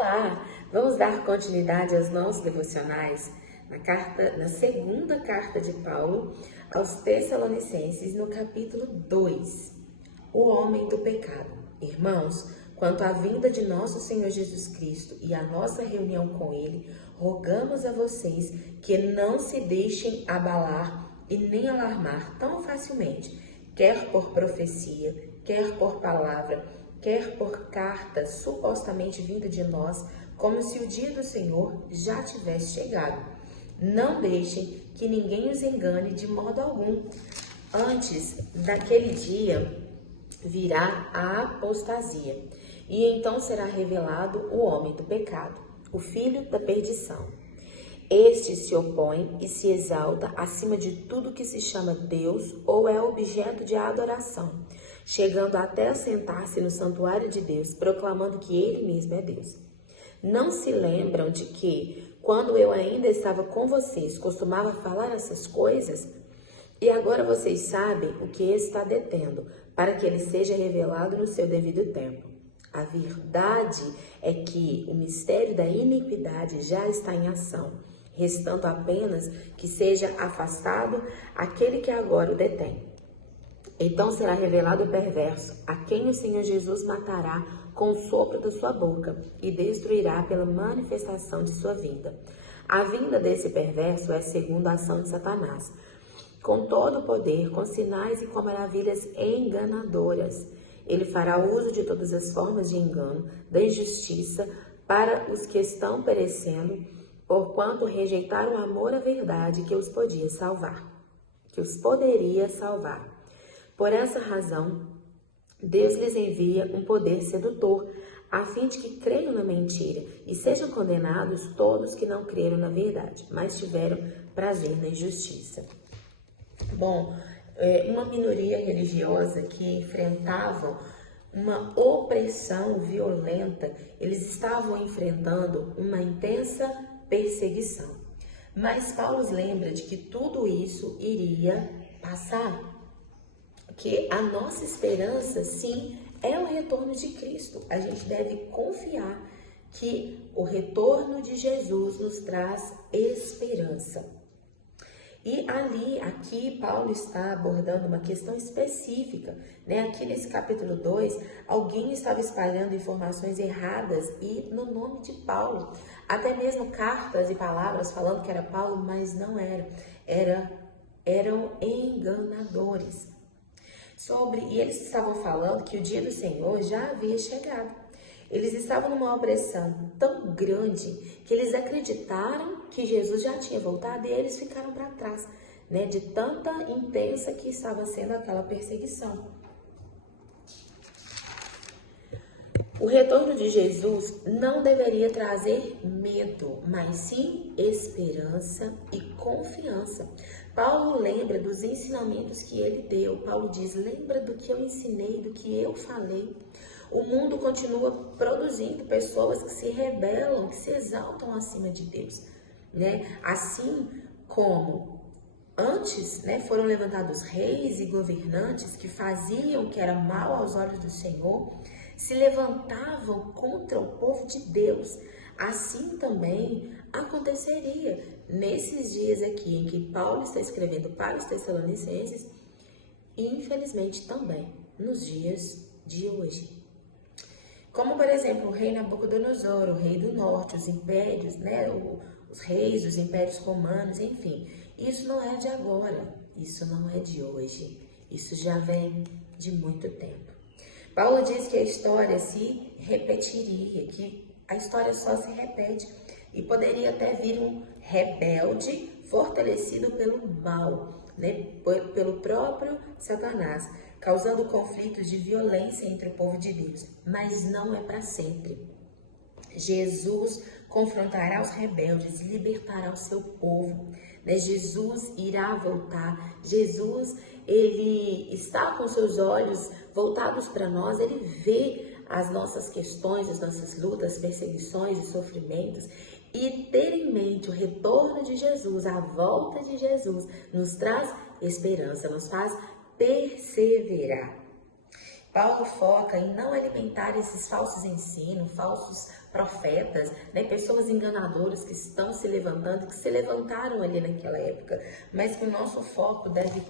Olá! Vamos dar continuidade aos nossos devocionais na segunda carta de Paulo aos Tessalonicenses, no capítulo 2, o homem do pecado. Irmãos, quanto à vinda de nosso Senhor Jesus Cristo e a nossa reunião com Ele, rogamos a vocês que não se deixem abalar e nem alarmar tão facilmente, quer por profecia, quer por palavra, quer por carta supostamente vinda de nós, como se o dia do Senhor já tivesse chegado. Não deixem que ninguém os engane de modo algum. Antes daquele dia virá a apostasia, e então será revelado o homem do pecado, o filho da perdição. Este se opõe e se exalta acima de tudo que se chama Deus ou é objeto de adoração, chegando até a sentar-se no santuário de Deus, proclamando que Ele mesmo é Deus. Não se lembram de que, quando eu ainda estava com vocês, costumava falar essas coisas? E agora vocês sabem o que está detendo, para que ele seja revelado no seu devido tempo. A verdade é que o mistério da iniquidade já está em ação, restando apenas que seja afastado aquele que agora o detém. Então será revelado o perverso, a quem o Senhor Jesus matará com o sopro da sua boca e destruirá pela manifestação de sua vinda. A vinda desse perverso é segundo a ação de Satanás, com todo o poder, com sinais e com maravilhas enganadoras. Ele fará uso de todas as formas de engano, da injustiça, para os que estão perecendo, porquanto rejeitaram o amor à verdade que os poderia salvar. Por essa razão, Deus lhes envia um poder sedutor, a fim de que creiam na mentira e sejam condenados todos que não creram na verdade, mas tiveram prazer na injustiça. Bom, uma minoria religiosa que enfrentavam uma opressão violenta, eles estavam enfrentando uma intensa perseguição. Mas Paulo lembra de que tudo isso iria passar, que a nossa esperança, sim, é o retorno de Cristo. A gente deve confiar que o retorno de Jesus nos traz esperança. E aqui, Paulo está abordando uma questão específica, né? Aqui nesse capítulo 2, alguém estava espalhando informações erradas e no nome de Paulo. Até mesmo cartas e palavras falando que era Paulo, mas não era. Eram enganadores. E eles estavam falando que o dia do Senhor já havia chegado. Eles estavam numa opressão tão grande que eles acreditaram que Jesus já tinha voltado e eles ficaram para trás, né? De tanta intensa que estava sendo aquela perseguição. O retorno de Jesus não deveria trazer medo, mas sim esperança e confiança. Paulo lembra dos ensinamentos que ele deu. Paulo diz, lembra do que eu ensinei, do que eu falei. O mundo continua produzindo pessoas que se rebelam, que se exaltam acima de Deus, né? Assim como antes, né, foram levantados reis e governantes que faziam o que era mal aos olhos do Senhor, se levantavam contra o povo de Deus. Assim também aconteceria nesses dias aqui em que Paulo está escrevendo para os Tessalonicenses e infelizmente também nos dias de hoje. Como, por exemplo, o rei Nabucodonosor, o rei do norte, os impérios, né, os reis dos impérios romanos, enfim. Isso não é de agora, isso não é de hoje, isso já vem de muito tempo. Paulo diz que a história se repetiria, que a história só se repete e poderia até vir um rebelde fortalecido pelo mal, né, pelo próprio Satanás, causando conflitos de violência entre o povo de Deus. Mas não é para sempre. Jesus confrontará os rebeldes e libertará o seu povo, né? Jesus irá voltar. Jesus, ele está com seus olhos voltados para nós, ele vê as nossas questões, as nossas lutas, perseguições e sofrimentos. E ter em mente o retorno de Jesus, a volta de Jesus, nos traz esperança, nos faz perseverar. Paulo foca em não alimentar esses falsos ensinos, falsos profetas, né? Pessoas enganadoras que estão se levantando, que se levantaram ali naquela época, mas que o nosso foco deve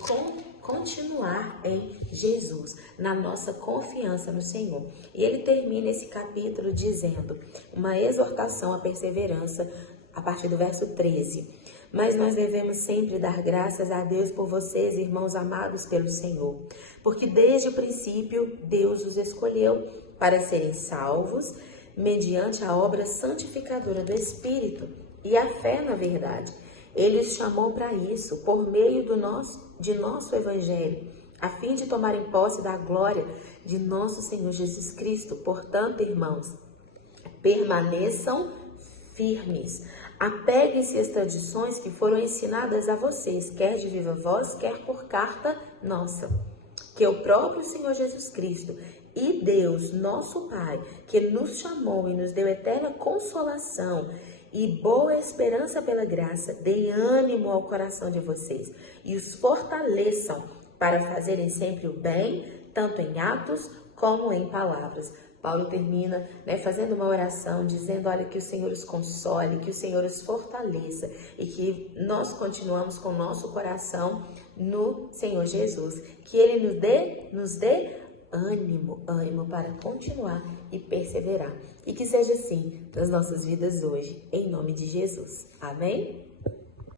continuar em Jesus, na nossa confiança no Senhor. E ele termina esse capítulo dizendo uma exortação à perseverança a partir do verso 13. Mas nós devemos sempre dar graças a Deus por vocês, irmãos amados pelo Senhor, porque desde o princípio Deus os escolheu para serem salvos mediante a obra santificadora do Espírito e a fé na verdade. Ele os chamou para isso por meio de nosso Evangelho, a fim de tomarem posse da glória de nosso Senhor Jesus Cristo. Portanto, irmãos, permaneçam firmes. Apeguem-se às tradições que foram ensinadas a vocês, quer de viva voz, quer por carta nossa. Que o próprio Senhor Jesus Cristo e Deus, nosso Pai, que nos chamou e nos deu eterna consolação e boa esperança pela graça, dê ânimo ao coração de vocês e os fortaleçam para fazerem sempre o bem, tanto em atos como em palavras. Paulo termina, fazendo uma oração, dizendo, olha, que o Senhor os console, que o Senhor os fortaleça e que nós continuamos com o nosso coração no Senhor Jesus. Que Ele nos dê ânimo para continuar e perseverar. E que seja assim nas nossas vidas hoje, em nome de Jesus. Amém?